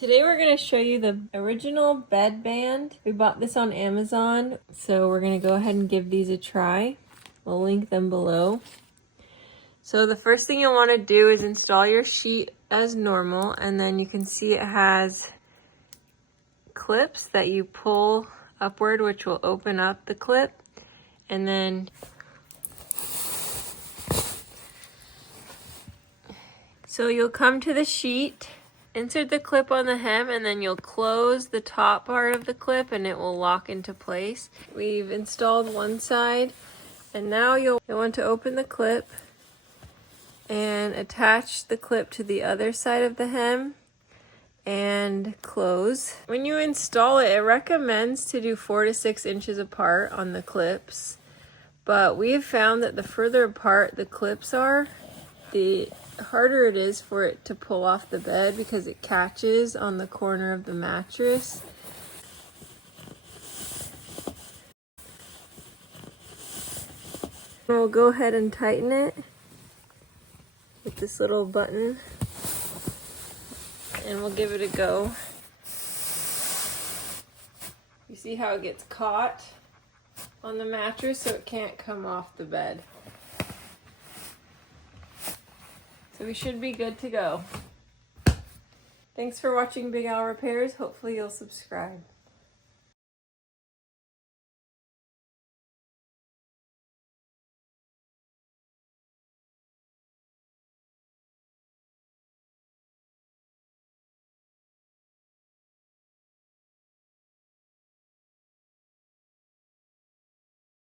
Today we're going to show you the original bedband. We bought this on Amazon, so we're going to go ahead and give these a try. We'll link them below. So the first thing you'll want to do is install your sheet as normal, and then you can see it has clips that you pull upward, which will open up the clip. And then so you'll come to the sheet, insert the clip on the hem, and then you'll close the top part of the clip and it will lock into place. We've installed one side, and now you'll want to open the clip and attach the clip to the other side of the hem and close. When you install it, it recommends to do 4 to 6 inches apart on the clips, but we've found that the further apart the clips are, the harder it is for it to pull off the bed because it catches on the corner of the mattress. We'll go ahead and tighten it with this little button, and we'll give it a go. You see how it gets caught on the mattress, so it can't come off the bed. So we should be good to go. Thanks for watching Big Al Repairs. Hopefully you'll subscribe.